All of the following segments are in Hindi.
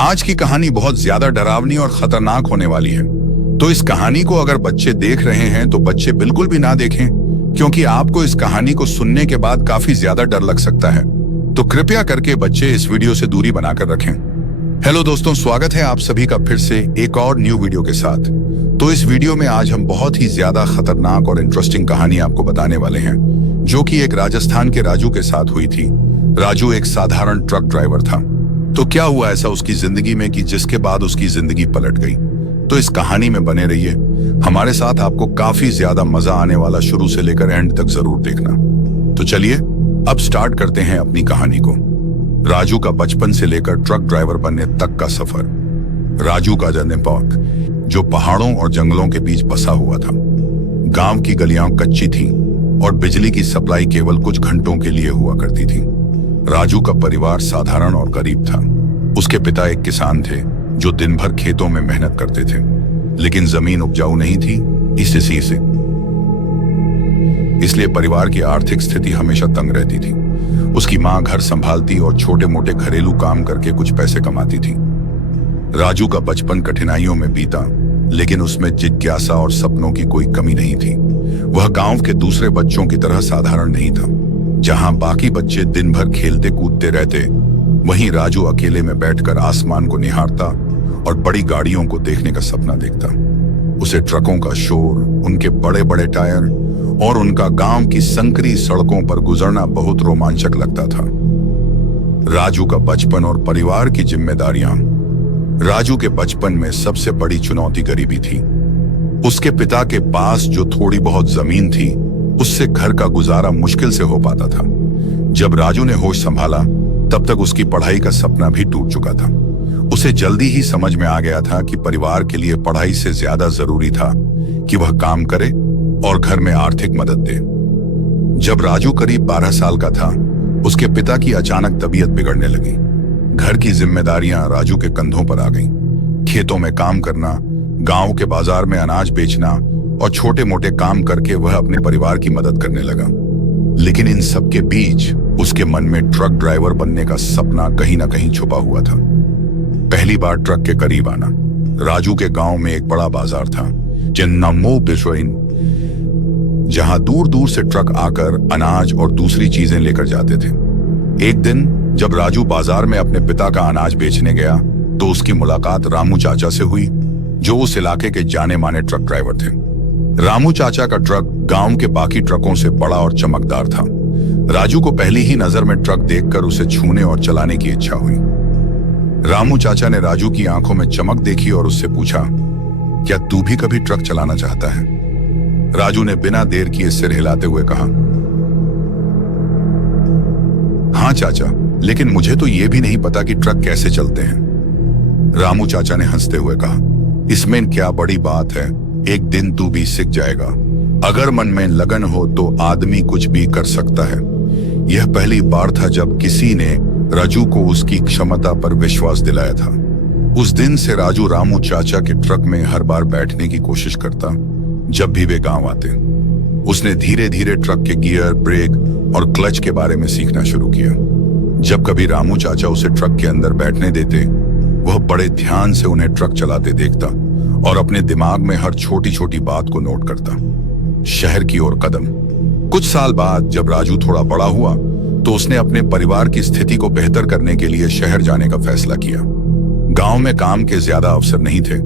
आज की कहानी बहुत ज्यादा डरावनी और खतरनाक होने वाली है, तो इस कहानी को अगर बच्चे देख रहे हैं तो बच्चे बिल्कुल भी ना देखें, क्योंकि आपको इस कहानी को सुनने के बाद काफी ज्यादा डर लग सकता है। तो कृपया करके बच्चे इस वीडियो से दूरी बनाकर रखें। हेलो दोस्तों, स्वागत है आप सभी का फिर से एक और न्यू वीडियो के साथ। तो इस वीडियो में आज हम बहुत ही ज्यादा खतरनाक और इंटरेस्टिंग कहानी आपको बताने वाले हैं, जो कि एक राजस्थान के राजू के साथ हुई थी। राजू एक साधारण ट्रक ड्राइवर था। तो क्या हुआ ऐसा उसकी जिंदगी में कि जिसके बाद उसकी जिंदगी पलट गई। तो इस कहानी में बने रहिए हमारे साथ, आपको काफी ज्यादा मजा आने वाला, शुरू से लेकर एंड तक जरूर देखना। तो चलिए अब स्टार्ट करते हैं अपनी कहानी को। राजू का बचपन से लेकर ट्रक ड्राइवर बनने तक का सफर। राजू का जन्म पार्क, जो पहाड़ों और जंगलों के बीच बसा हुआ था। गांव की गलियां कच्ची थीं और बिजली की सप्लाई केवल कुछ घंटों के लिए हुआ करती थी। राजू का परिवार साधारण और गरीब था। उसके पिता एक किसान थे जो दिन भर खेतों में मेहनत करते थे, लेकिन जमीन उपजाऊ नहीं थी, इसलिए परिवार की आर्थिक स्थिति हमेशा तंग रहती थी। उसकी मां घर संभालती और छोटे मोटे घरेलू काम करके कुछ पैसे कमाती थी। राजू का बचपन कठिनाइयों में बीता, लेकिन उसमें जिज्ञासा और सपनों की कोई कमी नहीं थी। वह गांव के दूसरे बच्चों की तरह साधारण नहीं था। जहां बाकी बच्चे दिन भर खेलते कूदते रहते, वहीं राजू अकेले में बैठकर आसमान को निहारता और बड़ी गाड़ियों को देखने का सपना देखता। उसे ट्रकों का शोर, उनके बड़े बड़े टायर और उनका गांव की संकरी सड़कों पर गुजरना बहुत रोमांचक लगता था। राजू का बचपन और परिवार की जिम्मेदारियां। राजू के बचपन में सबसे बड़ी चुनौती गरीबी थी। उसके पिता के पास जो थोड़ी बहुत जमीन थी, उससे घर का गुजारा मुश्किल से हो पाता था। जब राजू ने होश संभाला, तब तक उसकी पढ़ाई का सपना भी टूट चुका था। उसे जल्दी ही समझ में आ गया था कि परिवार के लिए पढ़ाई से ज्यादा जरूरी था कि वह काम करे और घर में आर्थिक मदद दे। जब राजू करीब 12 साल का था, उसके पिता की अचानक तबीयत बिगड़ने लगी। घर की जिम्मेदारियां राजू के कंधों पर आ गईं। खेतों में काम करना, गांव के बाजार में अनाज बेचना और छोटे मोटे काम करके वह अपने परिवार की मदद करने लगा। लेकिन इन सब के बीच उसके मन में ट्रक ड्राइवर बनने का सपना कहीं ना कहीं छुपा हुआ था। पहली बार ट्रक के करीब आना। राजू के गांव में एक बड़ा बाजार था, जहां दूर दूर से ट्रक आकर अनाज और दूसरी चीजें लेकर जाते थे। एक दिन जब राजू बाजार में अपने पिता का अनाज बेचने गया, तो उसकी मुलाकात रामू चाचा से हुई, जो उस इलाके के जाने माने ट्रक ड्राइवर थे। रामू चाचा का ट्रक गांव के बाकी ट्रकों से बड़ा और चमकदार था। राजू को पहली ही नजर में ट्रक देखकर उसे छूने और चलाने की इच्छा हुई। रामू चाचा ने राजू की आंखों में चमक देखी और उससे पूछा, क्या तू भी कभी ट्रक चलाना चाहता है? राजू ने बिना देर किए सिर हिलाते हुए कहा, हाँ चाचा, लेकिन मुझे तो यह भी नहीं पता कि ट्रक कैसे चलते हैं। रामू चाचा ने हंसते हुए कहा, इसमें क्या बड़ी बात है, एक दिन तू भी सीख जाएगा। अगर मन में लगन हो तो आदमी कुछ भी कर सकता है। यह पहली बार था जब किसी ने राजू को उसकी क्षमता पर विश्वास दिलाया था। उस दिन से राजू रामू चाचा के ट्रक में हर बार बैठने की कोशिश करता जब भी वे गांव आते। उसने धीरे धीरे ट्रक के गियर, ब्रेक और क्लच के बारे में सीखना शुरू किया। जब कभी रामू चाचा उसे ट्रक के अंदर बैठने देते, वह बड़े ध्यान से उन्हें ट्रक चलाते देखता और अपने दिमाग में हर छोटी छोटी बात को नोट करता। शहर की ओर कदम। कुछ साल बाद जब राजू थोड़ा बड़ा हुआ, तो उसने अपने परिवार की स्थिति को बेहतर करने के लिए शहर जाने का फैसला किया। गांव में काम के ज्यादा अवसर नहीं थे,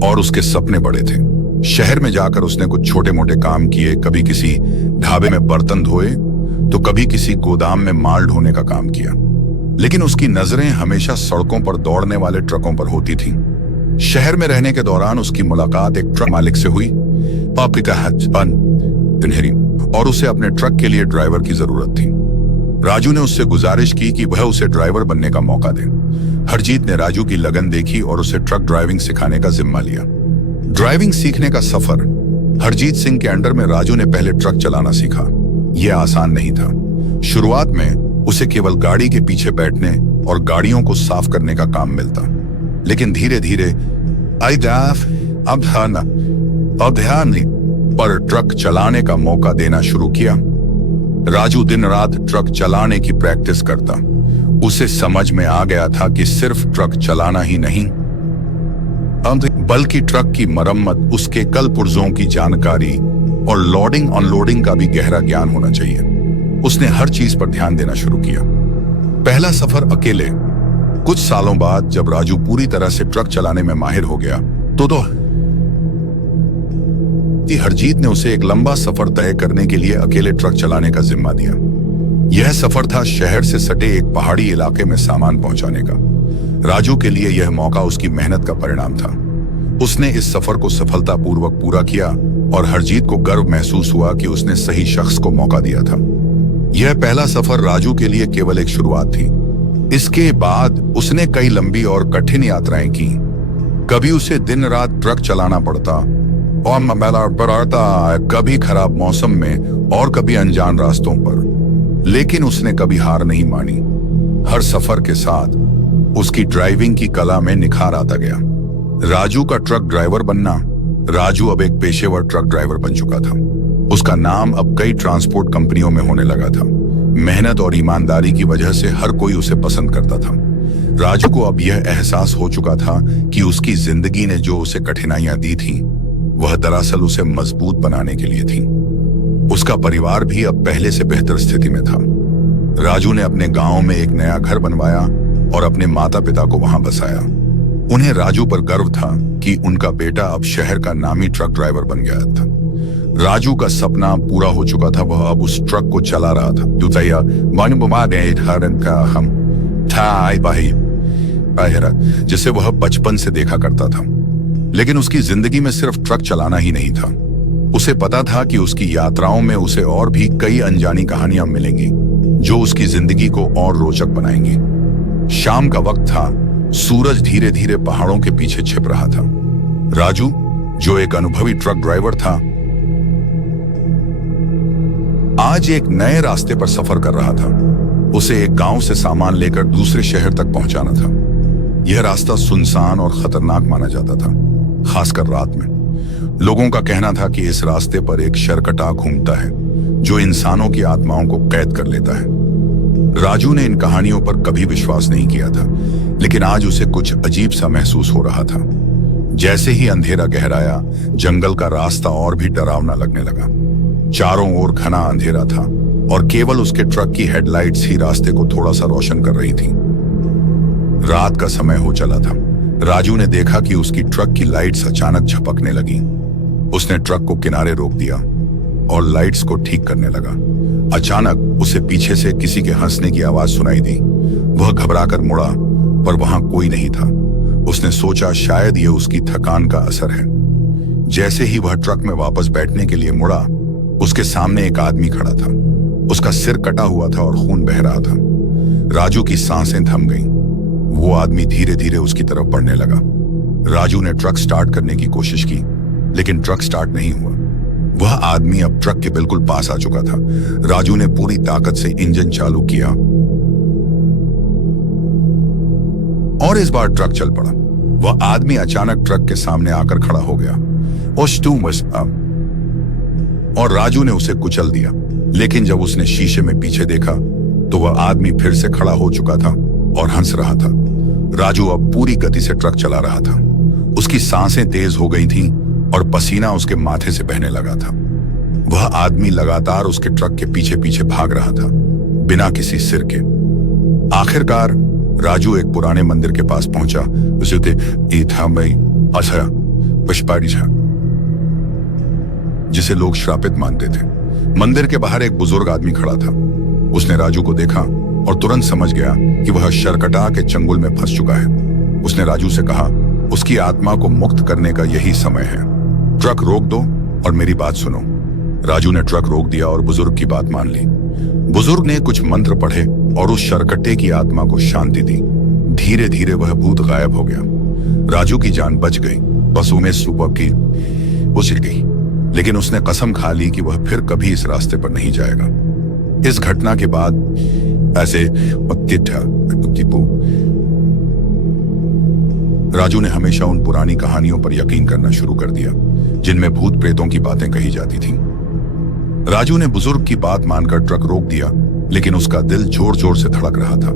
और उसके सपने बड़े थे। शहर में जाकर उसने कुछ छोटे मोटे काम किए। कभी किसी ढाबे में बर्तन धोए, तो कभी किसी गोदाम में माल ढोने का काम किया। लेकिन उसकी नजरें हमेशा सड़कों पर दौड़ने वाले ट्रकों पर होती थीं। शहर में रहने के दौरान उसकी मुलाकात एक ट्रक मालिक से हुई, और उसे अपने ट्रक के लिए ड्राइवर की जरूरत थी। राजू ने उससे गुजारिश की कि वह उसे ड्राइवर बनने का मौका दे। हरजीत ने राजू की लगन देखी और उसे ट्रक ड्राइविंग सिखाने का जिम्मा लिया। ड्राइविंग सीखने का सफर। हरजीत सिंह के अंडर में राजू ने पहले ट्रक चलाना सीखा। यह आसान नहीं था। शुरुआत में उसे केवल गाड़ी के पीछे बैठने और गाड़ियों को साफ करने का काम मिलता, लेकिन धीरे धीरे ध्यान पर ट्रक चलाने का मौका देना शुरू किया। राजू दिन रात ट्रक चलाने की प्रैक्टिस करता। उसे समझ में आ गया था कि सिर्फ ट्रक चलाना ही नहीं बल्कि ट्रक की मरम्मत, उसके कल पुर्जों की जानकारी और लोडिंग अनलोडिंग का भी गहरा ज्ञान होना चाहिए। उसने हर चीज पर ध्यान देना शुरू किया। पहला सफर अकेले। कुछ सालों बाद जब राजू पूरी तरह से ट्रक चलाने में माहिर हो गया तो हरजीत ने उसे एक लंबा सफर तय करने के लिए अकेले ट्रक चलाने का जिम्मा दिया। यह सफर था शहर से सटे एक पहाड़ी इलाके में सामान पहुंचाने का। राजू के लिए यह मौका उसकी मेहनत का परिणाम था। उसने इस सफर को सफलतापूर्वक पूरा किया और हरजीत को गर्व महसूस हुआ कि उसने सही शख्स को मौका दिया था। यह पहला सफर राजू के लिए केवल एक शुरुआत थी। इसके बाद उसने कई लंबी और कठिन यात्राएं की। कभी उसे दिन रात ट्रक चलाना पड़ता और कभी खराब मौसम में और कभी अनजान रास्तों पर, लेकिन उसने कभी हार नहीं मानी। हर सफर के साथ उसकी ड्राइविंग की कला में निखार आता गया। राजू का ट्रक ड्राइवर बनना। राजू अब एक पेशेवर ट्रक ड्राइवर बन चुका था। उसका नाम अब कई ट्रांसपोर्ट कंपनियों में होने लगा था। मेहनत और ईमानदारी की वजह से हर कोई उसे पसंद करता था। राजू को अब यह एहसास हो चुका था कि उसकी जिंदगी ने जो उसे कठिनाइयां दी थी वह दरअसल उसे मजबूत बनाने के लिए थी। उसका परिवार भी अब पहले से बेहतर स्थिति में था। राजू ने अपने गांव में एक नया घर बनवाया और अपने माता पिता को वहां बसाया। उन्हें राजू पर गर्व था कि उनका बेटा अब शहर का नामी ट्रक ड्राइवर बन गया था। राजू का सपना पूरा हो चुका था। वह अब उस ट्रक को चला रहा था जिसे वह बचपन से देखा करता था। लेकिन उसकी जिंदगी में सिर्फ ट्रक चलाना ही नहीं था। उसे पता था कि उसकी यात्राओं में उसे और भी कई अनजानी कहानियां मिलेंगी जो उसकी जिंदगी को और रोचक बनाएंगी। शाम का वक्त था। सूरज धीरे धीरे पहाड़ों के पीछे छिप रहा था। राजू, जो एक अनुभवी ट्रक ड्राइवर था, आज एक नए रास्ते पर सफर कर रहा था। उसे एक गांव से सामान लेकर दूसरे शहर तक पहुंचाना था। यह रास्ता सुनसान और खतरनाक माना जाता था, खासकर रात में। लोगों का कहना था कि इस रास्ते पर एक शरकटा घूमता है जो इंसानों की आत्माओं को कैद कर लेता है। राजू ने इन कहानियों पर कभी विश्वास नहीं किया था, लेकिन आज उसे कुछ अजीब सा महसूस हो रहा था। जैसे ही अंधेरा गहराया, जंगल का रास्ता और भी डरावना लगने लगा। चारों ओर घना अंधेरा था और केवल उसके ट्रक की हेडलाइट्स ही रास्ते को थोड़ा सा रोशन कर रही थी। रात का समय हो चला था। राजू ने देखा कि उसकी ट्रक की लाइट्स अचानक झपकने लगी। उसने ट्रक को किनारे रोक दिया और लाइट्स को ठीक करने लगा। अचानक उसे पीछे से किसी के हंसने की आवाज सुनाई दी। वह घबराकर मुड़ा, पर वहां कोई नहीं था। उसने सोचा शायद यह उसकी थकान का असर है। जैसे ही वह ट्रक में वापस बैठने के लिए मुड़ा, उसके सामने एक आदमी खड़ा था। उसका सिर कटा हुआ था और खून बह रहा था। राजू की सांसें थम गईं। वो आदमी धीरे धीरे उसकी तरफ बढ़ने लगा। राजू ने ट्रक स्टार्ट करने की कोशिश की, लेकिन ट्रक स्टार्ट नहीं हुआ। वह आदमी अब ट्रक के बिल्कुल पास आ चुका था। राजू ने पूरी ताकत से इंजन चालू किया और इस बार ट्रक चल पड़ा। वह आदमी अचानक ट्रक के सामने आकर खड़ा हो गया और राजू ने उसे कुचल दिया। लेकिन जब उसने शीशे में पीछे देखा तो वह आदमी फिर से खड़ा हो चुका था और हंस रहा था। राजू अब पूरी गति से ट्रक चला रहा था। उसकी सांसें तेज हो गई थीं और पसीना उसके माथे से बहने लगा था। वह आदमी लगातार उसके ट्रक के पीछे पीछे भाग रहा था, बिना किसी सिर के। आखिरकार राजू एक पुराने मंदिर के पास पहुंचा, जिसे लोग श्रापित मानते थे। मंदिर के बाहर एक बुजुर्ग आदमी खड़ा था। उसने राजू को देखा और तुरंत समझ गया कि वह शरकटा के चंगुल में फंस चुका है। उसने राजू से कहा, उसकी आत्मा को मुक्त करने का यही समय है। ट्रक रोक दो और मेरी बात सुनो। राजू ने ट्रक रोक दिया और बुजुर्ग की बात मान ली। बुजुर्ग ने कुछ मंत्र पढ़े और उस शरकटे की आत्मा को शांति दी। धीरे धीरे वह भूत गायब हो गया। राजू की जान बच गई। बस उमेश सुबह की वो छिड़ गई, लेकिन उसने कसम खा ली कि वह फिर कभी इस रास्ते पर नहीं जाएगा। इस घटना के बाद ऐसे राजू ने हमेशा उन पुरानी कहानियों पर यकीन करना शुरू कर दिया जिनमें भूत प्रेतों की बातें कही जाती थीं। राजू ने बुजुर्ग की बात मानकर ट्रक रोक दिया, लेकिन उसका दिल जोर जोर से धड़क रहा था।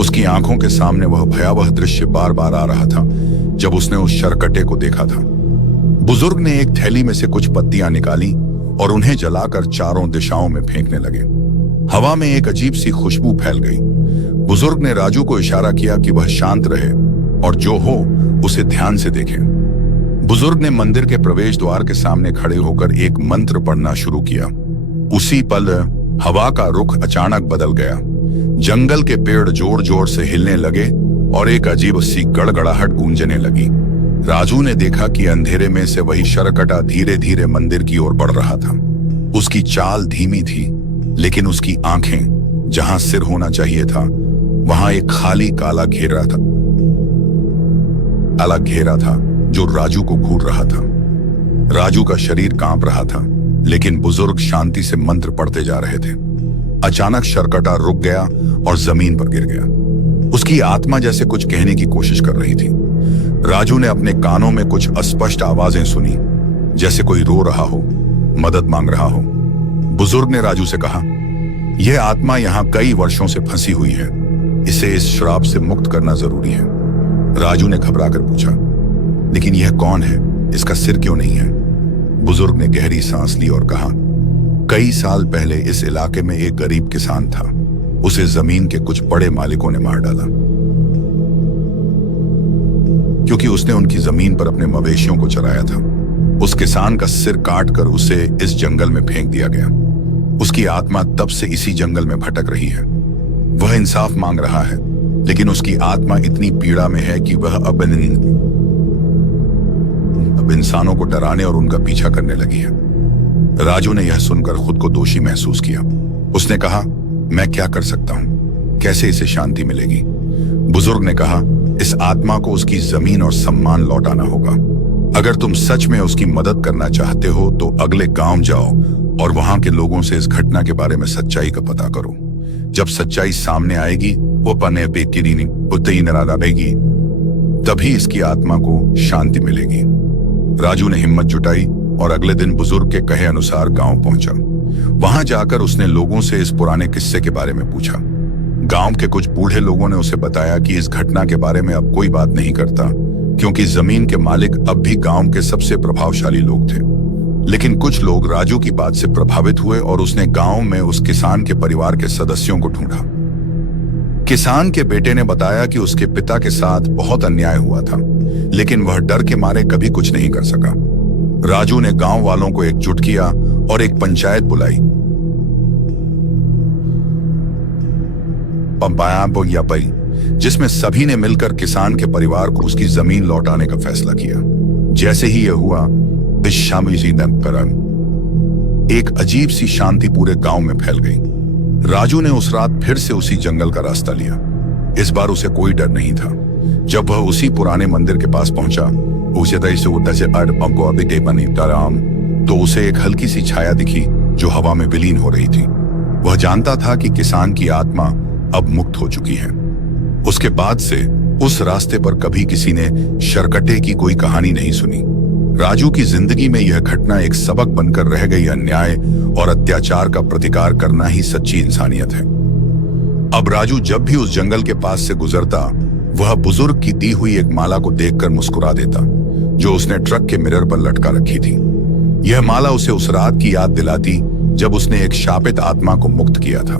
उसकी आंखों के सामने वह भयावह दृश्य बार बार आ रहा था जब उसने उस शरकटे को देखा था। बुजुर्ग ने एक थैली में से कुछ पत्तियां निकाली और उन्हें जलाकर चारों दिशाओं में फेंकने लगे। हवा में एक अजीब सी खुशबू फैल गई। बुजुर्ग ने राजू को इशारा किया कि वह शांत रहे और जो हो उसे ध्यान से देखे। बुजुर्ग ने मंदिर के प्रवेश द्वार के सामने खड़े होकर एक मंत्र पढ़ना शुरू किया। उसी पल हवा का रुख अचानक बदल गया। जंगल के पेड़ जोर जोर से हिलने लगे और एक अजीब सी गड़गड़ाहट गूंजने लगी। राजू ने देखा कि अंधेरे में से वही शरकटा धीरे धीरे मंदिर की ओर बढ़ रहा था। उसकी चाल धीमी थी, लेकिन उसकी आंखें जहां सिर होना चाहिए था वहां एक खाली काला घेरा था, अलग घेरा था जो राजू को घूर रहा था। राजू का शरीर कांप रहा था, लेकिन बुजुर्ग शांति से मंत्र पढ़ते जा रहे थे। अचानक शरकटा रुक गया और जमीन पर गिर गया। उसकी आत्मा जैसे कुछ कहने की कोशिश कर रही थी। राजू ने अपने कानों में कुछ अस्पष्ट आवाजें सुनी, जैसे कोई रो रहा हो, मदद मांग रहा हो। बुजुर्ग ने राजू से कहा, यह आत्मा यहां कई वर्षों से फंसी हुई है, इसे इस श्राप से मुक्त करना जरूरी है। राजू ने घबराकर पूछा, लेकिन यह कौन है? इसका सिर क्यों नहीं है? बुजुर्ग ने गहरी सांस ली और कहा, कई साल पहले इस इलाके में एक गरीब किसान था। उसे जमीन के कुछ बड़े मालिकों ने मार डाला, क्योंकि उसने उनकी जमीन पर अपने मवेशियों को चराया था। उस किसान का सिर काटकर उसे इस जंगल में फेंक दिया गया। उसकी आत्मा तब से इसी जंगल में भटक रही है। वह इंसाफ मांग रहा है, लेकिन उसकी आत्मा इतनी पीड़ा में है कि वह अब इंसानों को डराने और उनका पीछा करने लगी है। राजू ने यह सुनकर खुद को दोषी महसूस किया। उसने कहा, मैं क्या कर सकता हूं? कैसे इसे शांति मिलेगी? बुजुर्ग ने कहा, इस आत्मा को उसकी जमीन और सम्मान लौटाना होगा। अगर तुम सच में उसकी मदद करना चाहते हो तो अगले गांव जाओ और वहां के लोगों से इस घटना के बारे में सच्चाई का पता करो। जब सच्चाई सामने आएगी, वो पने बेकिरीनी उतई नरारेगी, तभी इसकी आत्मा को शांति मिलेगी। राजू ने हिम्मत जुटाई और अगले दिन बुजुर्ग के कहे अनुसार गांव पहुंचा। वहां जाकर उसने लोगों से इस पुराने किस्से के बारे में पूछा। गांव के कुछ बूढ़े लोगों ने उसे बताया कि इस घटना के बारे में अब कोई बात नहीं करता, क्योंकि जमीन के मालिक अब भी गांव के सबसे प्रभावशाली लोग थे। लेकिन कुछ लोग राजू की बात से प्रभावित हुए और उसने गांव में उस किसान के परिवार के सदस्यों को ढूंढा। किसान के बेटे ने बताया कि उसके पिता के साथ बहुत अन्याय हुआ था, लेकिन वह डर के मारे कभी कुछ नहीं कर सका। राजू ने गांव वालों को एकजुट किया और एक पंचायत बुलाई। जिसमें सभी ने मिलकर किसान के परिवार को उसकी जमीन लौटाने का फैसला किया। जैसे ही यह हुआ, एक अजीब सी शांति पूरे गांव में फैल गई। राजू ने उस रात फिर से उसी जंगल का रास्ता लिया। इस बार उसे कोई डर नहीं था। जब वह उसी पुराने मंदिर के पास पहुंचा, तो उसे एक हल्की सी छाया दिखी जो हवा में विलीन हो रही थी। वह जानता था कि किसान की आत्मा अब मुक्त हो चुकी है। उसके बाद से उस रास्ते पर कभी किसी ने शरकटे की कोई कहानी नहीं सुनी। राजू की जिंदगी में यह घटना एक सबक बनकर रह गई। अन्याय और अत्याचार का प्रतिकार करना ही सच्ची इंसानियत है। अब राजू जब भी उस जंगल के पास से गुजरता, वह बुजुर्ग की दी हुई एक माला को देखकर मुस्कुरा देता, जो उसने ट्रक के मिरर पर लटका रखी थी। यह माला उसे उस रात की याद दिलाती जब उसने एक शापित आत्मा को मुक्त किया था।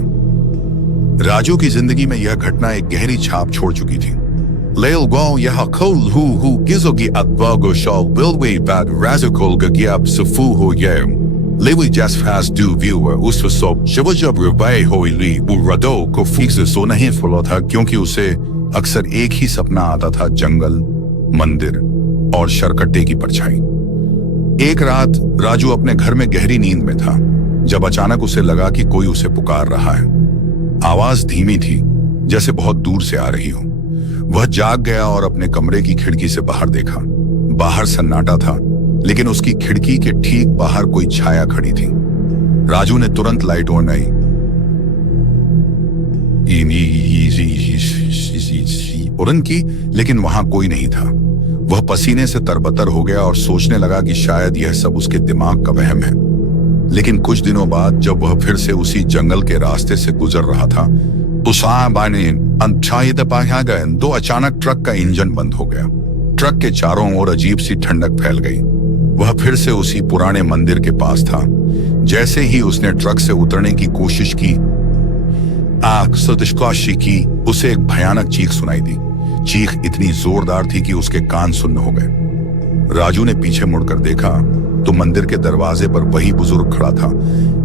राजू की जिंदगी में यह घटना एक गहरी छाप छोड़ चुकी थी। क्योंकि उसे अक्सर एक ही सपना आता था, जंगल, मंदिर और शरकटे की परछाई। एक रात राजू अपने घर में गहरी नींद में था, जब अचानक उसे लगा कि कोई उसे पुकार रहा है। आवाज धीमी थी, जैसे बहुत दूर से आ रही हो। वह जाग गया और अपने कमरे की खिड़की से बाहर देखा। बाहर सन्नाटा था, लेकिन उसकी खिड़की के ठीक बाहर कोई छाया खड़ी थी। राजू ने तुरंत लाइट ऑन की, लेकिन वहां कोई नहीं था। वह पसीने से तरबतर हो गया और सोचने लगा कि शायद यह सब उसके दिमाग का वहम है। लेकिन कुछ दिनों बाद जब वह फिर से उसी जंगल के रास्ते से गुजर रहा था, तो अचानक ट्रक का इंजन बंद हो गया। ट्रक के चारों ओर अजीब सी ठंडक फैल गई। वह फिर से उसी पुराने मंदिर के पास था। जैसे ही उसने ट्रक से उतरने की कोशिश की, उसे एक भयानक चीख सुनाई दी। चीख इतनी जोरदार थी कि उसके कान सुन्न हो गए। राजू ने पीछे मुड़कर देखा तो मंदिर के दरवाजे पर वही बुजुर्ग खड़ा था,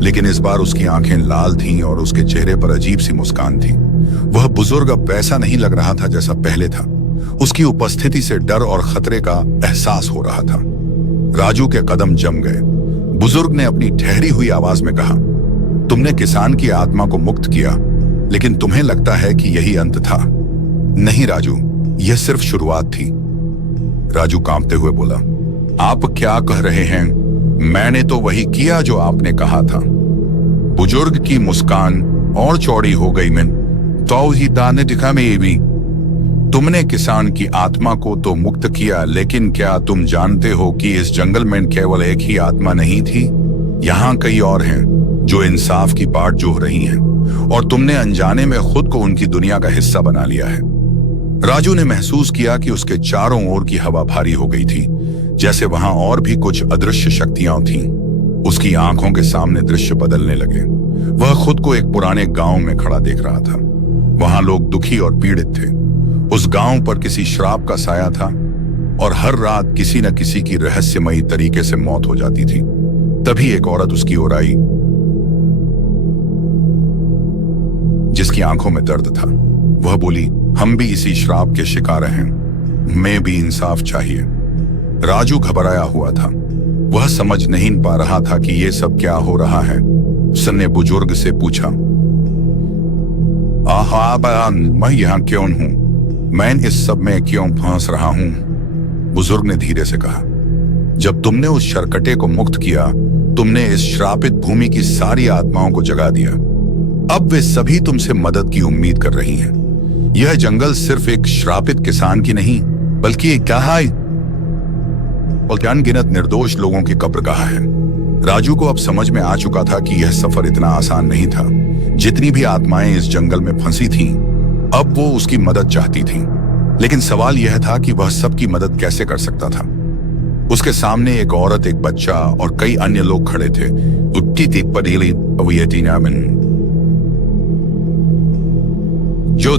लेकिन इस बार उसकी आंखें लाल थीं और उसके चेहरे पर अजीब सी मुस्कान थी। वह बुजुर्ग अब वैसा नहीं लग रहा था जैसा पहले था। उसकी उपस्थिति से डर और खतरे का एहसास हो रहा था। राजू के कदम जम गए। बुजुर्ग ने अपनी ठहरी हुई आवाज में कहा, तुमने किसान की आत्मा को मुक्त किया, लेकिन तुम्हें लगता है कि यही अंत था। नहीं राजू, यह सिर्फ शुरुआत थी। राजू कांपते हुए बोला, आप क्या कह रहे हैं? मैंने तो वही किया जो आपने कहा था। बुजुर्ग की मुस्कान और चौड़ी हो गई। तो ही दाने दिखा में भी, तुमने किसान की आत्मा को तो मुक्त किया, लेकिन क्या तुम जानते हो कि इस जंगल में केवल एक ही आत्मा नहीं थी? यहाँ कई और हैं जो इंसाफ की बाट जोह रही हैं, और तुमने अनजाने में खुद को उनकी दुनिया का हिस्सा बना लिया है। राजू ने महसूस किया कि उसके चारों ओर की हवा भारी हो गई थी, जैसे वहां और भी कुछ अदृश्य शक्तियां थीं। उसकी आंखों के सामने दृश्य बदलने लगे। वह खुद को एक पुराने गांव में खड़ा देख रहा था। वहां लोग दुखी और पीड़ित थे। उस गांव पर किसी श्राप का साया था और हर रात किसी न किसी की रहस्यमयी तरीके से मौत हो जाती थी। तभी एक औरत उसकी ओर आई, जिसकी आंखों में दर्द था। वह बोली, हम भी इसी श्राप के शिकार हैं, मैं भी इंसाफ चाहिए। राजू घबराया हुआ था। वह समझ नहीं पा रहा था कि यह सब क्या हो रहा है। उसने बुजुर्ग से पूछा, मैं यहाँ क्यों हूं? मैं इस सब में क्यों फंस रहा हूं? बुजुर्ग ने धीरे से कहा, जब तुमने उस शरकटे को मुक्त किया, तुमने इस श्रापित भूमि की सारी आत्माओं को जगा दिया। अब वे सभी तुमसे मदद की उम्मीद कर रही हैं। यह जंगल सिर्फ एक श्रापित किसान की नहीं, बल्कि एक अनगिनत निर्दोष लोगों की कब्रगाह है। राजू को अब समझ में आ चुका था कि यह सफर इतना आसान नहीं था। जितनी भी आत्माएं इस जंगल में फंसी थीं, अब वो उसकी मदद चाहती थीं। लेकिन सवाल यह था कि वह सबकी मदद कैसे कर सकता था। उसके सामने एक औरत, एक बच्चा और कई अन्य लोग खड़े थे। जो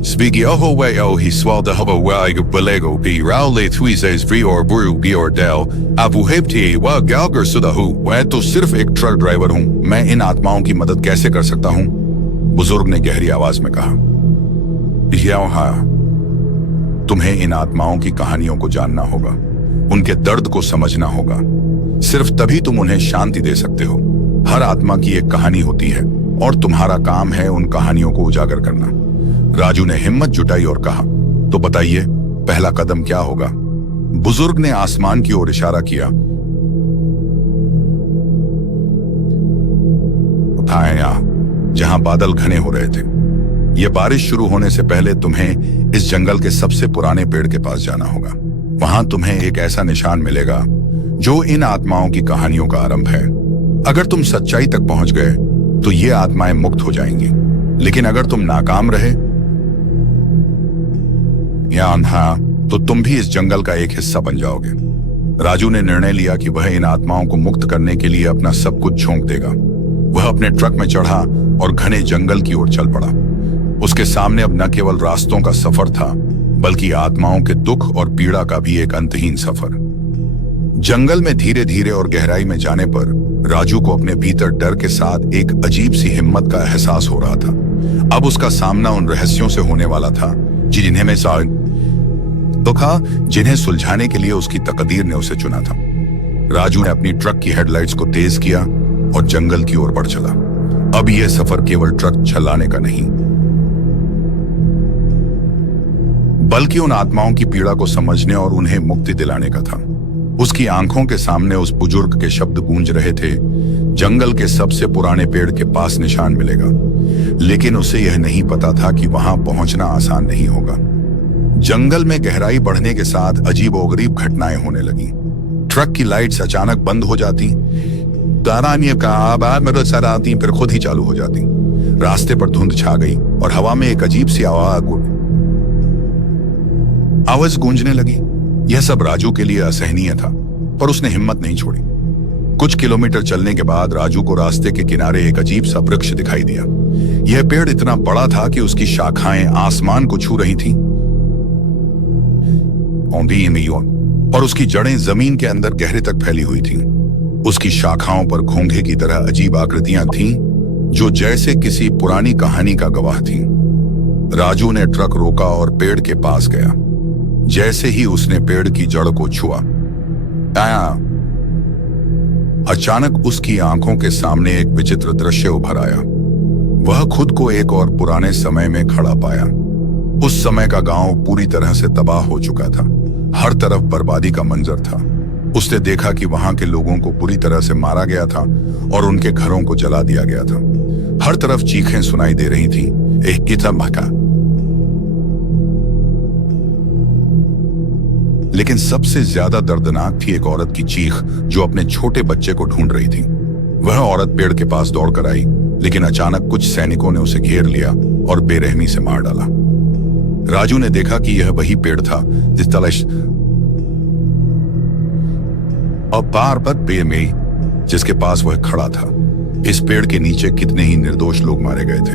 Svigioho weo he swalda hobo waigu belego bi raule thuizes vri or bru bi or del abu hebti wa galger sudahu। मैं तो सिर्फ एक ट्रक ड्राइवर हूं, मैं इन आत्माओं की मदद कैसे कर सकता हूं? बुजुर्ग ने गहरी आवाज में कहा, तुम्हें इन आत्माओं की कहानियों को जानना होगा, उनके दर्द को समझना होगा। सिर्फ तभी तुम उन्हें शांति दे सकते हो। हर आत्मा की एक कहानी होती है और तुम्हारा काम है उन कहानियों को उजागर करना। राजू ने हिम्मत जुटाई और कहा, तो बताइए पहला कदम क्या होगा? बुजुर्ग ने आसमान की ओर इशारा किया। जहां बादल घने हो रहे थे। यह बारिश शुरू होने से पहले तुम्हें इस जंगल के सबसे पुराने पेड़ के पास जाना होगा। वहां तुम्हें एक ऐसा निशान मिलेगा जो इन आत्माओं की कहानियों का आरंभ है। अगर तुम सच्चाई तक पहुंच गए तो ये आत्माएं मुक्त हो जाएंगी, लेकिन अगर तुम नाकाम रहे या अंधा, तो तुम भी इस जंगल का एक हिस्सा बन जाओगे। राजू ने निर्णय लिया कि वह इन आत्माओं को मुक्त करने के लिए अपना सब कुछ झोंक देगा। वह अपने ट्रक में चढ़ा और घने जंगल की ओर चल पड़ा। उसके सामने अब न केवल रास्तों का सफर था, बल्कि आत्माओं के दुख और पीड़ा का भी एक अंतहीन सफर। जंगल में धीरे धीरे और गहराई में जाने पर राजू को अपने भीतर डर के साथ एक अजीब सी हिम्मत का एहसास हो रहा था। अब उसका सामना उन रहस्यों से होने वाला था जिन्हें सुलझाने के लिए उसकी तकदीर ने उसे चुना था। राजू ने अपनी ट्रक की हेडलाइट्स को तेज किया और जंगल की ओर बढ़ चला। अब यह सफर केवल ट्रक चलाने का नहीं, बल्कि उन आत्माओं की पीड़ा को समझने और उन्हें मुक्ति दिलाने का था। उसकी आंखों के सामने उस बुजुर्ग के शब्द गूंज रहे थे, जंगल के सबसे पुराने पेड़ के पास निशान मिलेगा। लेकिन उसे यह नहीं पता था कि वहां पहुंचना आसान नहीं होगा। जंगल में गहराई बढ़ने के साथ अजीबोगरीब घटनाएं होने लगी। ट्रक की लाइट्स अचानक बंद हो जाती, फिर खुद ही चालू हो जाती। रास्ते पर धुंध छा गई और हवा में एक अजीब सी आवाज गूंजने लगी। यह सब राजू के लिए असहनीय था, पर उसने हिम्मत नहीं छोड़ी। कुछ किलोमीटर चलने के बाद राजू को रास्ते के किनारे एक अजीब सा वृक्ष दिखाई दिया। यह पेड़ इतना बड़ा था कि उसकी शाखाएं आसमान को छू रही थीं, और उसकी जड़ें जमीन के अंदर गहरे तक फैली हुई थीं। उसकी शाखाओं पर घोंघे की तरह अजीब आकृतियां थीं, जो जैसे किसी पुरानी कहानी का गवाह थीं। राजू ने ट्रक रोका और पेड़ के पास गया। जैसे ही उसने पेड़ की जड़ को छुआ, अचानक उसकी आंखों के सामने एक विचित्र दृश्य उभर आया। वह खुद को एक और पुराने समय में खड़ा पाया। उस समय का गांव पूरी तरह से तबाह हो चुका था। हर तरफ बर्बादी का मंजर था। उसने देखा कि वहां के लोगों को पूरी तरह से मारा गया था और उनके घरों को जला दिया गया था। हर तरफ चीखें सुनाई दे रही थीं, एक कितना भका। लेकिन सबसे ज्यादा दर्दनाक थी एक औरत की चीख, जो अपने छोटे बच्चे को ढूंढ रही थी। वह औरत पेड़ के पास दौड़कर आई, लेकिन अचानक कुछ सैनिकों ने उसे घेर लिया और बेरहमी से मार डाला। राजू ने देखा कि यह वही पेड़ था जिस तलाश में जिसके पास वह खड़ा था। इस पेड़ के नीचे कितने ही निर्दोष लोग मारे गए थे।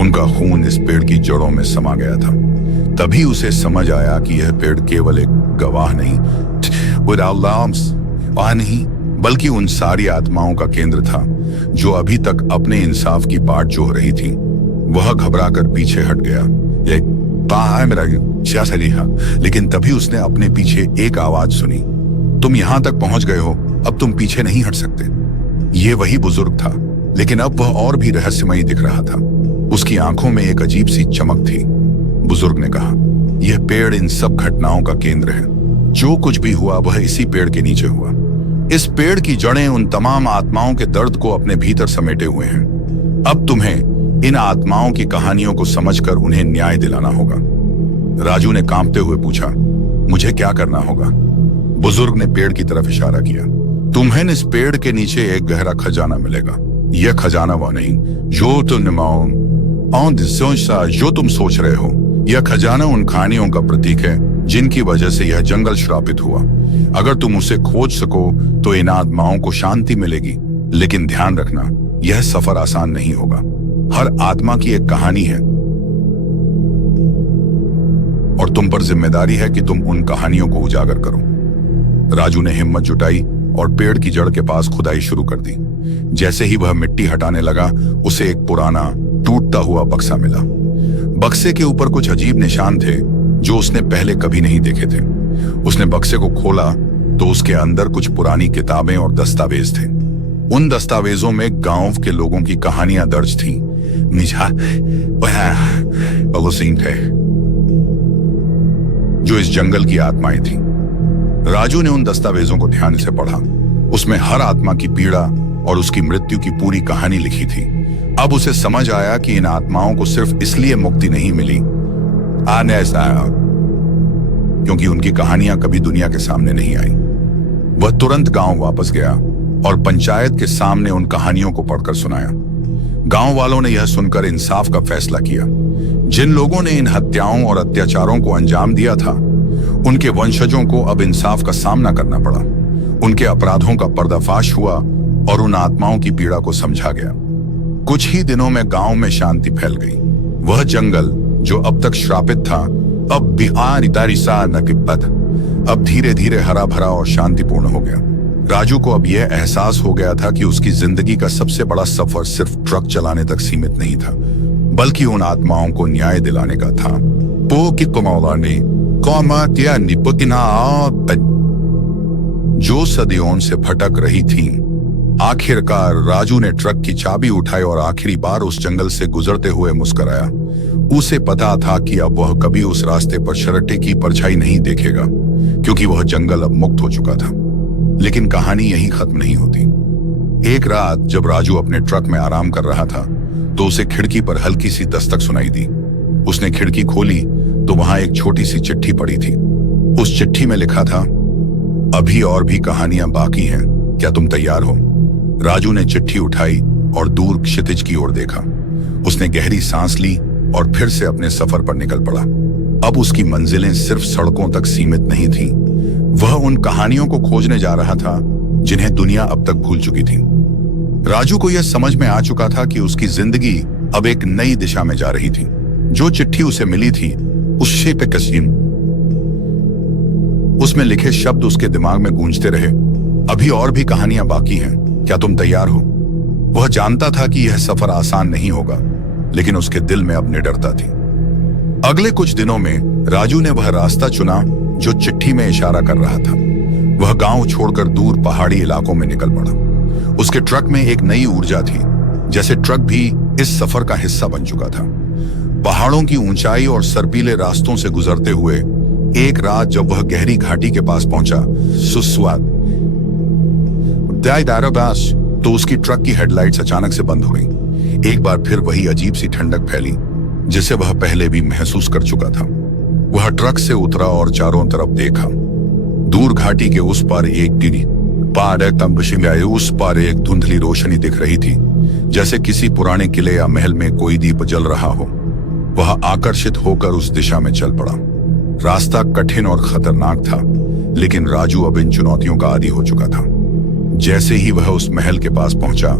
उनका खून इस पेड़ की जड़ों में समा गया था। तभी उसे समझ आया कि यह पेड़ केवल एक गवाह नहीं, नहीं, बल्कि उन सारी आत्माओं का केंद्र था जो अभी तक अपने इंसाफ की बाट जोह रही थी। वह घबराकर पीछे हट गया। लेकिन तभी उसने अपने पीछे एक आवाज सुनी, तुम यहां तक पहुंच गए हो, अब तुम पीछे नहीं हट सकते। ये वही बुजुर्ग था, लेकिन अब वह और भी रहस्यमयी दिख रहा था। उसकी आंखों में एक अजीब सी चमक थी। बुजुर्ग ने कहा, यह पेड़ इन सब घटनाओं का केंद्र है। जो कुछ भी हुआ वह इसी पेड़ के नीचे हुआ। इस पेड़ की जड़ें उन तमाम आत्माओं के दर्द को अपने भीतर समेटे हुए हैं। अब तुम्हें इन आत्माओं की कहानियों को समझकर उन्हें न्याय दिलाना होगा। राजू ने कांपते हुए पूछा, मुझे क्या करना होगा? बुजुर्ग ने पेड़ की तरफ इशारा किया। तुम्हें इस पेड़ के नीचे एक गहरा खजाना मिलेगा। यह खजाना वह नहीं जो तुम सोच रहे हो। यह खजाना उन कहानियों का प्रतीक है जिनकी वजह से यह जंगल श्रापित हुआ। अगर तुम उसे खोज सको तो इन आत्माओं को शांति मिलेगी। लेकिन ध्यान रखना, यह सफर आसान नहीं होगा। हर आत्मा की एक कहानी है और तुम पर जिम्मेदारी है कि तुम उन कहानियों को उजागर करो। राजू ने हिम्मत जुटाई और पेड़ की जड़ के पास खुदाई शुरू कर दी। जैसे ही वह मिट्टी हटाने लगा, उसे एक पुराना टूटता हुआ बक्सा मिला। बक्से के ऊपर कुछ अजीब निशान थे जो उसने पहले कभी नहीं देखे थे। उसने बक्से को खोला तो उसके अंदर कुछ पुरानी किताबें और दस्तावेज थे। उन दस्तावेजों में गांव के लोगों की कहानियां दर्ज थीं। जो इस जंगल की आत्माएं थीं। राजू ने उन दस्तावेजों को ध्यान से पढ़ा। उसमें हर आत्मा की पीड़ा और उसकी मृत्यु की पूरी कहानी लिखी थी। अब उसे समझ आया कि इन आत्माओं को सिर्फ इसलिए मुक्ति नहीं मिली क्योंकि उनकी कहानियां कभी दुनिया के सामने नहीं आई। वह तुरंत गांव वापस गया और पंचायत के सामने उन कहानियों को पढ़कर सुनाया। गांव वालों ने यह सुनकर इंसाफ का फैसला किया। जिन लोगों ने इन हत्याओं और अत्याचारों को अंजाम दिया था, उनके वंशजों को अब इंसाफ का सामना करना पड़ा। उनके अपराधों का पर्दाफाश हुआ और उन आत्माओं की पीड़ा को समझा गया। कुछ ही दिनों में गांव में शांति फैल गई। वह जंगल जो अब तक श्रापित था, अब धीरे धीरे हरा भरा और शांतिपूर्ण हो गया। राजू को अब यह एहसास हो गया था कि उसकी जिंदगी का सबसे बड़ा सफर सिर्फ ट्रक चलाने तक सीमित नहीं था, बल्कि उन आत्माओं को न्याय दिलाने का था। जो सदियों से भटक रही थीं। आखिरकार राजू ने ट्रक की चाबी उठाई और आखिरी बार उस जंगल से गुजरते हुए मुस्कुराया। उसे पता था कि अब वह कभी उस रास्ते पर शर्टे की परछाई नहीं देखेगा, क्योंकि वह जंगल अब मुक्त हो चुका था। लेकिन कहानी यहीं खत्म नहीं होती। एक रात जब राजू अपने ट्रक में आराम कर रहा था, तो उसे खिड़की पर हल्की सी दस्तक सुनाई दी। उसने खिड़की खोली तो वहां एक छोटी सी चिट्ठी पड़ी थी। उस चिट्ठी में लिखा था, अभी और भी कहानियां बाकी हैं, क्या तुम तैयार हो? राजू ने चिट्ठी उठाई और दूर क्षितिज की ओर देखा। उसने गहरी सांस ली और फिर से अपने सफर पर निकल पड़ा। अब उसकी मंजिलें सिर्फ सड़कों तक सीमित नहीं थीं। वह उन कहानियों को खोजने जा रहा था जिन्हें दुनिया अब तक भूल चुकी थी। राजू को यह समझ में आ चुका था कि उसकी जिंदगी अब एक नई दिशा में जा रही थी। जो चिट्ठी उसे मिली थी उससे पे कसीम, उसमें लिखे शब्द उसके दिमाग में गूंजते रहे, अभी और भी कहानियां बाकी हैं, क्या तुम तैयार हो? वह जानता था कि यह सफर आसान नहीं होगा, लेकिन उसके दिल में अब निडरता थी। अगले कुछ दिनों में राजू ने वह रास्ता चुना जो चिट्ठी में इशारा कर रहा था। वह गांव छोड़कर दूर पहाड़ी इलाकों में निकल पड़ा। उसके ट्रक में एक नई ऊर्जा थी, जैसे ट्रक भी इस सफर का हिस्सा बन चुका था। पहाड़ों की ऊंचाई और सर्पीले रास्तों से गुजरते हुए एक रात जब वह गहरी घाटी के पास पहुंचा, सुस्वाद तो उसकी ट्रक की हेडलाइट्स अचानक से बंद हो गई। एक बार फिर वही अजीब सी ठंडक फैली जिसे वह पहले भी महसूस कर चुका था। वह ट्रक से उतरा और चारों तरफ देखा। दूर घाटी के उस पार उस पार एक धुंधली रोशनी दिख रही थी, जैसे किसी पुराने किले या महल में कोई दीप जल रहा हो। वह आकर्षित होकर उस दिशा में चल पड़ा। रास्ता कठिन और खतरनाक था, लेकिन राजू अब इन चुनौतियों का आदी हो चुका था। जैसे ही वह उस महल के पास पहुंचा,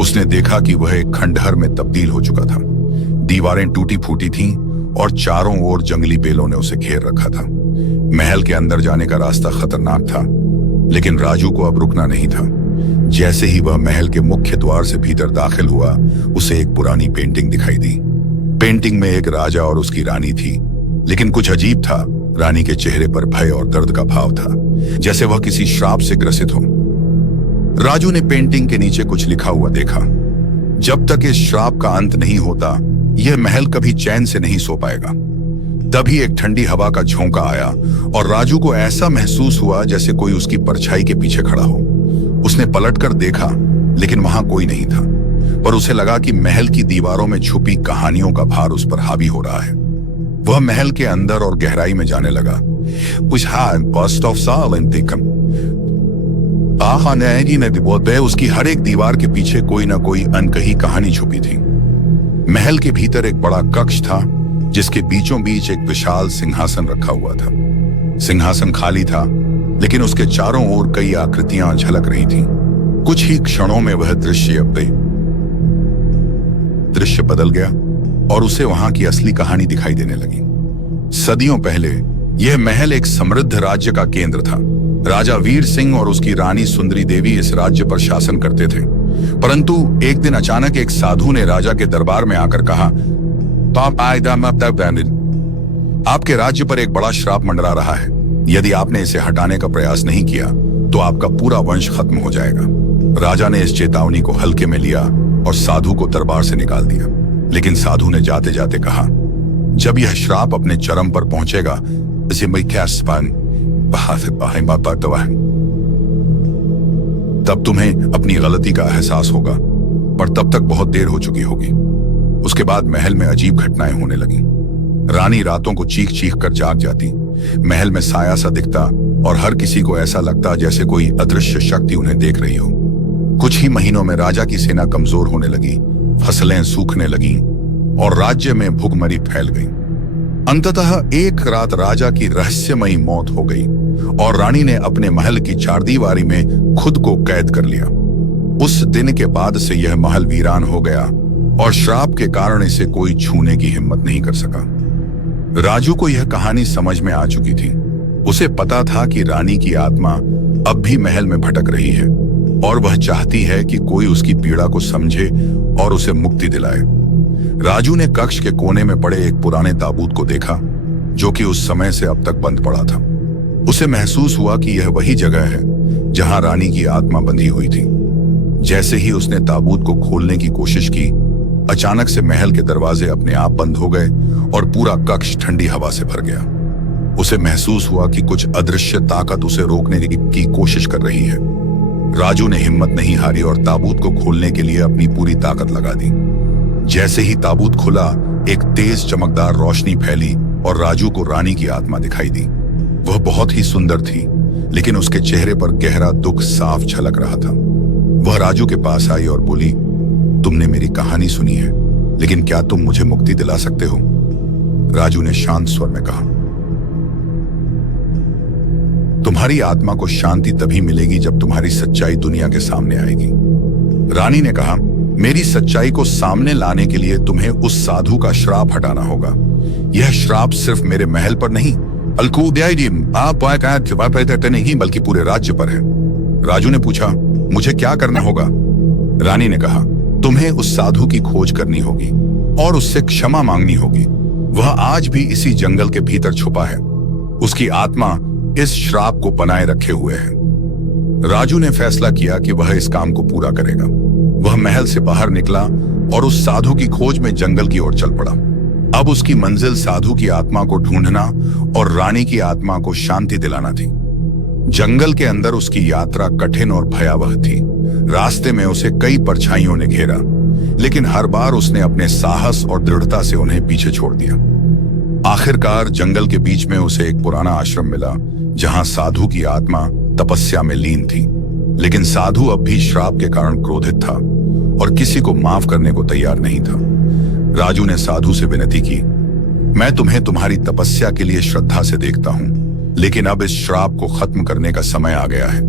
उसने देखा कि वह एक खंडहर में तब्दील हो चुका था। दीवारें टूटी फूटी थीं और चारों ओर जंगली बेलों ने उसे घेर रखा था। महल के अंदर जाने का रास्ता खतरनाक था, लेकिन राजू को अब रुकना नहीं था। जैसे ही वह महल के मुख्य द्वार से भीतर दाखिल हुआ, उसे एक पुरानी पेंटिंग दिखाई दी। पेंटिंग में एक राजा और उसकी रानी थी, लेकिन कुछ अजीब था। रानी के चेहरे पर भय और दर्द का भाव था, जैसे वह किसी श्राप से ग्रसित हो। राजू ने पेंटिंग के नीचे कुछ लिखा हुआ देखा, जब तक इस श्राप का अंत नहीं होता, यह महल कभी चैन से नहीं सो पाएगा। तभी एक ठंडी हवा का झोंका आया और राजू को ऐसा महसूस हुआ जैसे कोई उसकी परछाई के पीछे खड़ा हो। उसने पलटकर देखा, लेकिन वहां कोई नहीं था, पर उसे लगा कि महल की दीवारों में छुपी कहानियों का भार उस पर हावी हो रहा है। वह महल के अंदर और गहराई में जाने लगा। उसकी हर एक दीवार के पीछे कोई ना कोई अनकही कहानी छुपी थी। महल के भीतर एक बड़ा कक्ष था, जिसके बीचों बीच एक विशाल सिंहासन रखा हुआ था। सिंहासन खाली था, लेकिन उसके चारों ओर कई आकृतियां झलक रही थीं। कुछ ही क्षणों में वह दृश्य बदल गया और उसे वहां की असली कहानी दिखाई देने लगी। सदियों पहले यह महल एक समृद्ध राज्य का केंद्र था। राजा वीर सिंह और उसकी रानी सुंदरी देवी इस राज्य पर शासन करते थे। परंतु एक दिन अचानक एक साधु ने राजा के दरबार में आकर कहा, आपके राज्य पर एक बड़ा श्राप मंडरा रहा है। यदि आपने इसे हटाने का प्रयास नहीं किया तो आपका पूरा वंश खत्म हो जाएगा। राजा ने इस चेतावनी को हल्के में लिया और साधु को दरबार से निकाल दिया। लेकिन साधु ने जाते जाते कहा, जब यह श्राप अपने चरम पर पहुंचेगा, तब तुम्हें अपनी गलती का एहसास होगा, पर तब तक बहुत देर हो चुकी होगी। उसके बाद महल में अजीब घटनाएं होने लगी। रानी रातों को चीख चीख कर जाग जाती, महल में साया सा दिखता और हर किसी को ऐसा लगता जैसे कोई अदृश्य शक्ति उन्हें देख रही हो। कुछ ही महीनों में राजा की सेना कमजोर होने लगी, फसलें सूखने लगीं और राज्य में भुखमरी फैल गई। अंततः एक रात राजा की रहस्यमयी मौत हो गई और रानी ने अपने महल की चारदीवारी में खुद को कैद कर लिया। उस दिन के बाद से यह महल वीरान हो गया और श्राप के कारण इसे कोई छूने की हिम्मत नहीं कर सका। राजू को यह कहानी समझ में आ चुकी थी। उसे पता था कि रानी की आत्मा अब भी महल में भटक रही है और वह चाहती है कि कोई उसकी पीड़ा को समझे और उसे मुक्ति दिलाए। राजू ने कक्ष के कोने में पड़े एक पुराने ताबूत को देखा, जो कि उस समय से अब तक बंद पड़ा था। उसे महसूस हुआ कि यह वही जगह है जहां रानी की आत्मा बंधी हुई थी। जैसे ही उसने ताबूत को खोलने की कोशिश की, अचानक से महल के दरवाजे अपने आप बंद हो गए और पूरा कक्ष ठंडी हवा से भर गया। उसे महसूस हुआ कि कुछ अदृश्य ताकत उसे रोकने की कोशिश कर रही है। राजू ने हिम्मत नहीं हारी और ताबूत को खोलने के लिए अपनी पूरी ताकत लगा दी। जैसे ही ताबूत खुला, एक तेज चमकदार रोशनी फैली और राजू को रानी की आत्मा दिखाई दी। वह बहुत ही सुंदर थी, लेकिन उसके चेहरे पर गहरा दुख साफ झलक रहा था। वह राजू के पास आई और बोली, तुमने मेरी कहानी सुनी है, लेकिन क्या तुम मुझे मुक्ति दिला सकते हो? राजू ने शांत स्वर में कहा। तुम्हारी आत्मा को शांति तभी मिलेगी जब तुम्हारी सच्चाई दुनिया के सामने आएगी। रानी ने कहा, मेरी सच्चाई को सामने लाने के लिए तुम्हें उस साधु का श्राप हटाना होगा। यह श्राप सिर्फ मेरे महल पर नहीं नहीं बल्कि पूरे राज्य पर है। राजू ने पूछा, मुझे क्या करना होगा? रानी ने कहा, तुम्हें उस साधु की खोज करनी होगी और उससे क्षमा मांगनी होगी। वह आज भी इसी जंगल के भीतर छुपा है। उसकी आत्मा इस श्राप को बनाए रखे हुए है। राजू ने फैसला किया कि वह इस काम को पूरा करेगा। वह महल से बाहर निकला और उस साधु की खोज में जंगल की ओर चल पड़ा। अब उसकी मंजिल साधु की आत्मा को ढूंढना और रानी की आत्मा को शांति दिलाना थी। जंगल के अंदर उसकी यात्रा कठिन और भयावह थी। रास्ते में उसे कई परछाइयों ने घेरा, लेकिन हर बार उसने अपने साहस और दृढ़ता से उन्हें पीछे छोड़ दिया। आखिरकार जंगल के बीच में उसे एक पुराना आश्रम मिला, जहां साधु की आत्मा तपस्या में लीन थी। लेकिन साधु अब भी श्राप के कारण क्रोधित था और किसी को माफ करने को तैयार नहीं था। राजू ने साधु से विनती की, मैं तुम्हें तुम्हारी तपस्या के लिए श्रद्धा से देखता हूं, लेकिन अब इस श्राप को खत्म करने का समय आ गया है।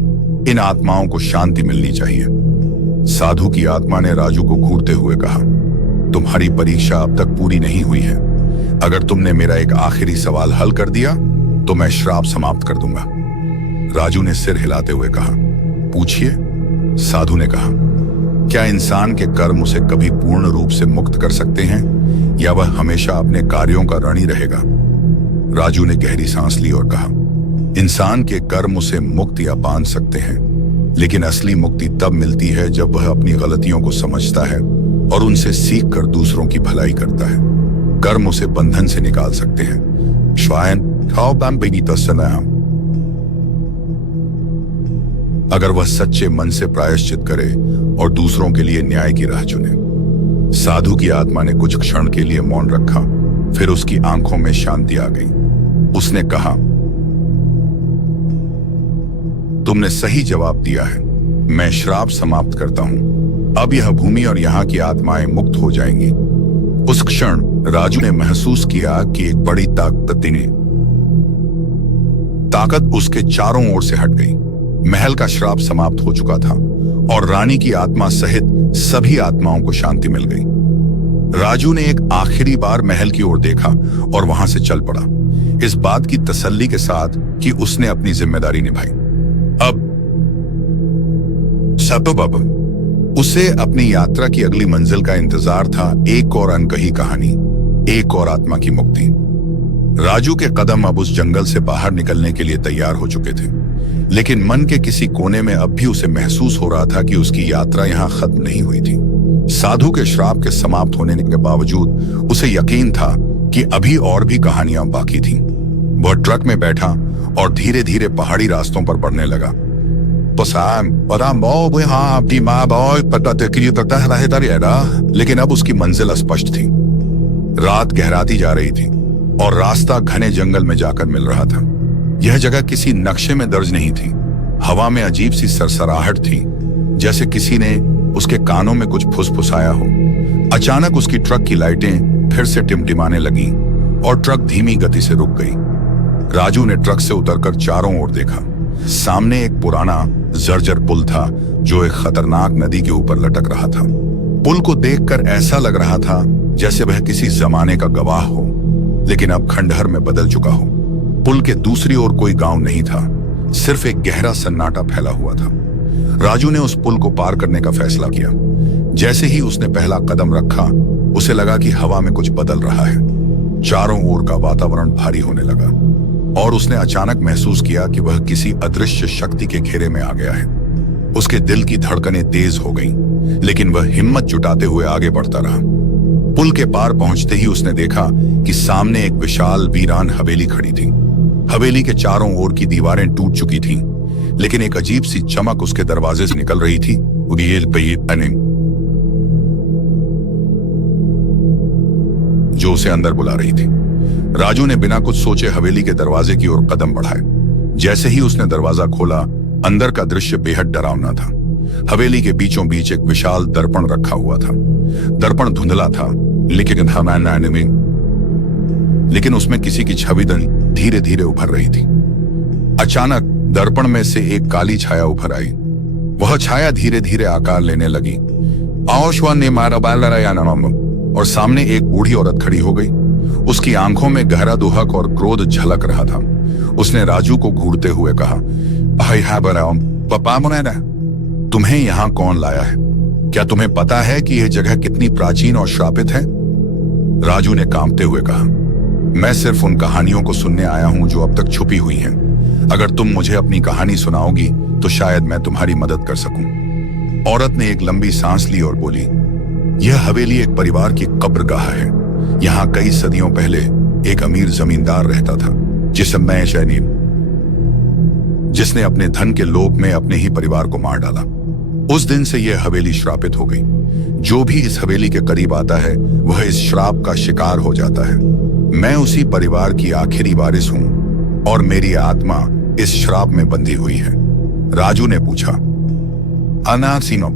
इन आत्माओं को शांति मिलनी चाहिए। साधु की आत्मा ने राजू को घूरते हुए कहा, तुम्हारी परीक्षा अब तक पूरी नहीं हुई है। अगर तुमने मेरा एक आखिरी सवाल हल कर दिया तो मैं श्राप समाप्त कर दूंगा। राजू ने सिर हिलाते हुए कहा, पूछिए। साधु ने कहा, क्या इंसान के कर्म उसे कभी पूर्ण रूप से मुक्त कर सकते हैं या वह हमेशा अपने कार्यों का ऋणी रहेगा? राजू ने गहरी सांस ली और कहा, इंसान के कर्म उसे मुक्त या बांध सकते हैं, लेकिन असली मुक्ति तब मिलती है जब वह अपनी गलतियों को समझता है और उनसे सीख कर दूसरों की भलाई करता है। कर्म उसे बंधन से निकाल सकते हैं। अगर वह सच्चे मन से प्रायश्चित करे और दूसरों के लिए न्याय की राह चुने। साधु की आत्मा ने कुछ क्षण के लिए मौन रखा, फिर उसकी आंखों में शांति आ गई। उसने कहा, तुमने सही जवाब दिया है। मैं श्राप समाप्त करता हूं। अब यह भूमि और यहां की आत्माएं मुक्त हो जाएंगी। उस क्षण राजू ने महसूस किया कि एक बड़ी ताकत उसके चारों ओर से हट गई। महल का श्राप समाप्त हो चुका था और रानी की आत्मा सहित सभी आत्माओं को शांति मिल गई। राजू ने एक आखिरी बार महल की ओर देखा और वहां से चल पड़ा, इस बात की तसल्ली के साथ कि उसने अपनी जिम्मेदारी निभाई। अब उसे अपनी यात्रा की अगली मंजिल का इंतजार था। एक और अनकही कहानी, एक और आत्मा की मुक्ति। राजू के कदम अब उस जंगल से बाहर निकलने के लिए तैयार हो चुके थे, लेकिन मन के किसी कोने में अब भी उसे महसूस हो रहा था कि उसकी यात्रा यहां खत्म नहीं हुई थी। साधु के श्राप के समाप्त होने के बावजूद उसे यकीन था कि अभी और भी कहानियां बाकी थीं। वह ट्रक में बैठा और धीरे धीरे पहाड़ी रास्तों पर बढ़ने लगा। लेकिन अब उसकी मंजिल स्पष्ट थी। रात गहराती जा रही थी और रास्ता घने जंगल में जाकर मिल रहा था। यह जगह किसी नक्शे में दर्ज नहीं थी। हवा में अजीब सी सरसराहट थी, जैसे किसी ने उसके कानों में कुछ फुसफुसाया हो। अचानक उसकी ट्रक की लाइटें फिर से टिमटिमाने लगीं और ट्रक धीमी गति से रुक गई। राजू ने ट्रक से उतरकर चारों ओर देखा। सामने एक पुराना जर्जर पुल था जो एक खतरनाक नदी के ऊपर लटक रहा था। पुल को देखकर ऐसा लग रहा था जैसे वह किसी जमाने का गवाह हो, लेकिन अब खंडहर में बदल चुका हो। पुल के दूसरी ओर कोई गांव नहीं था, सिर्फ एक गहरा सन्नाटा फैला हुआ था। राजू ने उस पुल को पार करने का फैसला किया। जैसे ही उसने पहला कदम रखा, उसे लगा कि हवा में कुछ बदल रहा है। चारों ओर का वातावरण भारी होने लगा और उसने अचानक महसूस किया कि वह किसी अदृश्य शक्ति के घेरे में आ गया है। उसके दिल की धड़कनें तेज हो गईं, लेकिन वह हिम्मत जुटाते हुए आगे बढ़ता रहा। पुल के पार पहुंचते ही उसने देखा कि सामने एक विशाल वीरान हवेली खड़ी थी। हवेली के चारों ओर की दीवारें टूट चुकी थीं, लेकिन एक अजीब सी चमक उसके दरवाजे से निकल रही थी, जो उसे अंदर बुला रही थी। राजू ने बिना कुछ सोचे हवेली के दरवाजे की ओर कदम बढ़ाए। जैसे ही उसने दरवाजा खोला, अंदर का दृश्य बेहद डरावना था। हवेली के बीचों बीच एक विशाल दर्पण रखा हुआ था। दर्पण धुंधला था लेकिन उसमें किसी की छवि धीरे धीरे उभर रही थी। अचानक दर्पण में से एक काली छाया उभर आई। वह छाया धीरे धीरे आकार लेने लगी। और सामने एक बूढ़ी औरत खड़ी हो गई। उसकी आंखों में गहरा दुहक और क्रोध झलक रहा था। उसने राजू को घूरते हुए कहा, तुम्हें यहाँ कौन लाया है? क्या तुम्हें पता है कि यह जगह कितनी प्राचीन और श्रापित है? राजू ने कांपते हुए कहा, मैं सिर्फ उन कहानियों को सुनने आया हूं जो अब तक छुपी हुई हैं। अगर तुम मुझे अपनी कहानी सुनाओगी तो शायद मैं तुम्हारी मदद कर सकूं। औरत ने एक लंबी सांस ली और बोली, यह हवेली एक परिवार की कब्रगाह है। यहाँ कई सदियों पहले एक अमीर जमींदार रहता था जिसने अपने धन के लोभ में अपने ही परिवार को मार डाला। उस दिन से यह हवेली श्रापित हो गई। जो भी इस हवेली के करीब आता है वह इस श्राप का शिकार हो जाता है। मैं उसी परिवार की आखिरी वारिस हूं और मेरी आत्मा इस श्राप में बंधी हुई है। राजू ने पूछा, अनासिनो,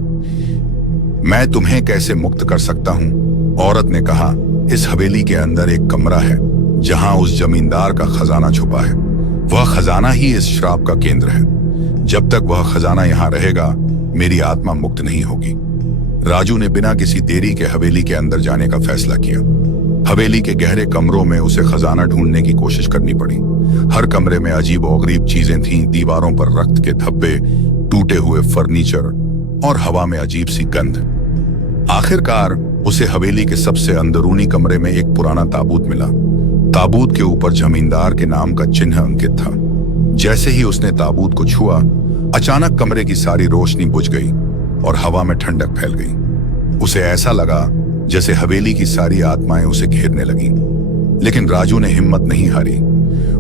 मैं तुम्हें कैसे मुक्त कर सकता हूं? औरत ने कहा, इस हवेली के अंदर एक कमरा है जहां उस जमींदार का खजाना छुपा है। वह खजाना ही इस श्राप का केंद्र है। जब तक वह खजाना यहां रहेगा मेरी आत्मा मुक्त नहीं होगी। राजू ने बिना किसी देरी के हवेली के अंदर जाने का फैसला किया। हवेली के गहरे कमरों में उसे खजाना ढूंढने की कोशिश करनी पड़ी। हर कमरे में अजीब और गरीब चीजें थीं। दीवारों पर रक्त के धब्बे, टूटे हुए फर्नीचर और हवा में अजीब सी गंध। आखिरकार उसे हवेली के सबसे अंदरूनी कमरे में एक पुराना ताबूत मिला। ताबूत के ऊपर जमींदार के नाम का चिन्ह अंकित था। जैसे ही उसने ताबूत को छुआ, अचानक कमरे की सारी रोशनी बुझ गई और हवा में ठंडक फैल गई। उसे ऐसा लगा जैसे हवेली की सारी आत्माएं उसे घेरने लगीं। लेकिन राजू ने हिम्मत नहीं हारी।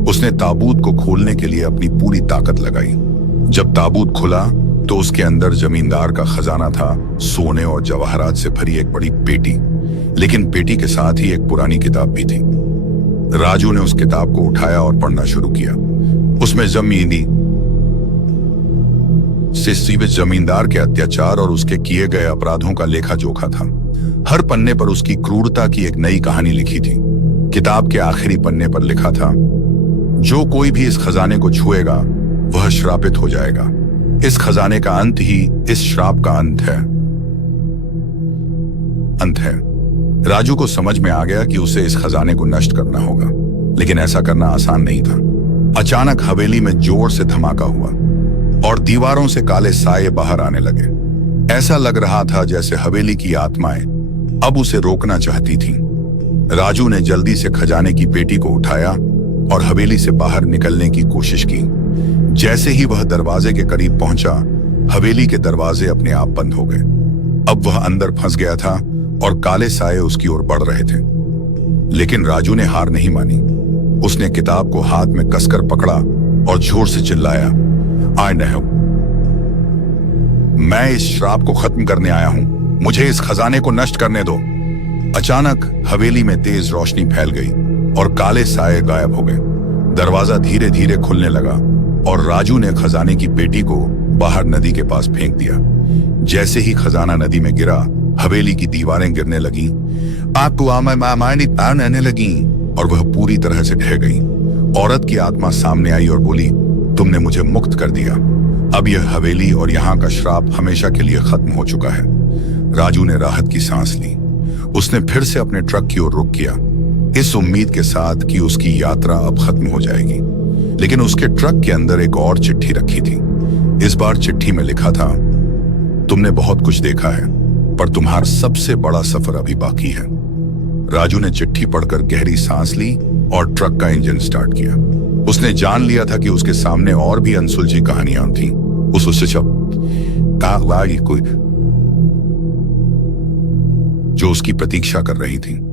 उसने ताबूत को खोलने के लिए अपनी पूरी ताकत लगाई। जब ताबूत खुला तो उसके अंदर जमींदार का खजाना था, सोने और जवाहरात से भरी एक बड़ी पेटी। लेकिन पेटी के साथ ही एक पुरानी किताब भी थी। राजू ने उस किताब को उठाया और पढ़ना शुरू किया। उसमें जमींदार के अत्याचार और उसके किए गए अपराधों का लेखा जोखा था। हर पन्ने पर उसकी क्रूरता की एक नई कहानी लिखी थी। किताब के आखिरी पन्ने पर लिखा था, जो कोई भी इस खजाने को छुएगा वह श्रापित हो जाएगा। इस खजाने का अंत ही इस श्राप का अंत है। राजू को समझ में आ गया कि उसे इस खजाने को नष्ट करना होगा, लेकिन ऐसा करना आसान नहीं था। अचानक हवेली में जोर से धमाका हुआ और दीवारों से काले साये बाहर आने लगे। ऐसा लग रहा था जैसे हवेली की आत्माएं अब उसे रोकना चाहती थीं। राजू ने जल्दी से खजाने की पेटी को उठाया और हवेली से बाहर निकलने की कोशिश की। जैसे ही वह दरवाजे के करीब पहुंचा, हवेली के दरवाजे अपने आप बंद हो गए। अब वह अंदर फंस गया था और काले साये उसकी ओर बढ़ रहे थे। लेकिन राजू ने हार नहीं मानी। उसने किताब को हाथ में कसकर पकड़ा और जोर से चिल्लाया, आई नहीं, मैं इस श्राप को खत्म करने आया हूं। मुझे इस खजाने को नष्ट करने दो। अचानक हवेली में तेज रोशनी फैल गई और काले साये गायब हो गए। दरवाजा धीरे धीरे खुलने लगा और राजू ने खजाने की पेटी को बाहर नदी के पास फेंक दिया। जैसे ही खजाना नदी में गिरा, हवेली की दीवारें गिरने लगीं, आने लगी और वह पूरी तरह से ढह गई। औरत की आत्मा सामने आई और बोली, तुमने मुझे मुक्त कर दिया। अब यह हवेली और यहाँ का श्राप हमेशा के लिए खत्म हो चुका है। राजू ने राहत की सांस ली। उसने फिर से अपने ट्रक की ओर रुख किया, इस उम्मीद के साथ कि उसकी यात्रा अब खत्म हो जाएगी। लेकिन उसके ट्रक के अंदर एक और चिट्ठी रखी थी। इस बार चिट्ठी में लिखा था, तुमने बहुत कुछ देखा है, पर तुम्हारा सबसे बड़ा सफर अभी बाकी है। राजू ने चिट्ठी पढ़कर गहरी सांस ली और ट्रक का इंजन स्टार्ट किया। उसने जान लिया था कि उसके सामने और भी अनसुलझी कहानियां थीं। उससे जो उसकी प्रतीक्षा कर रही थी।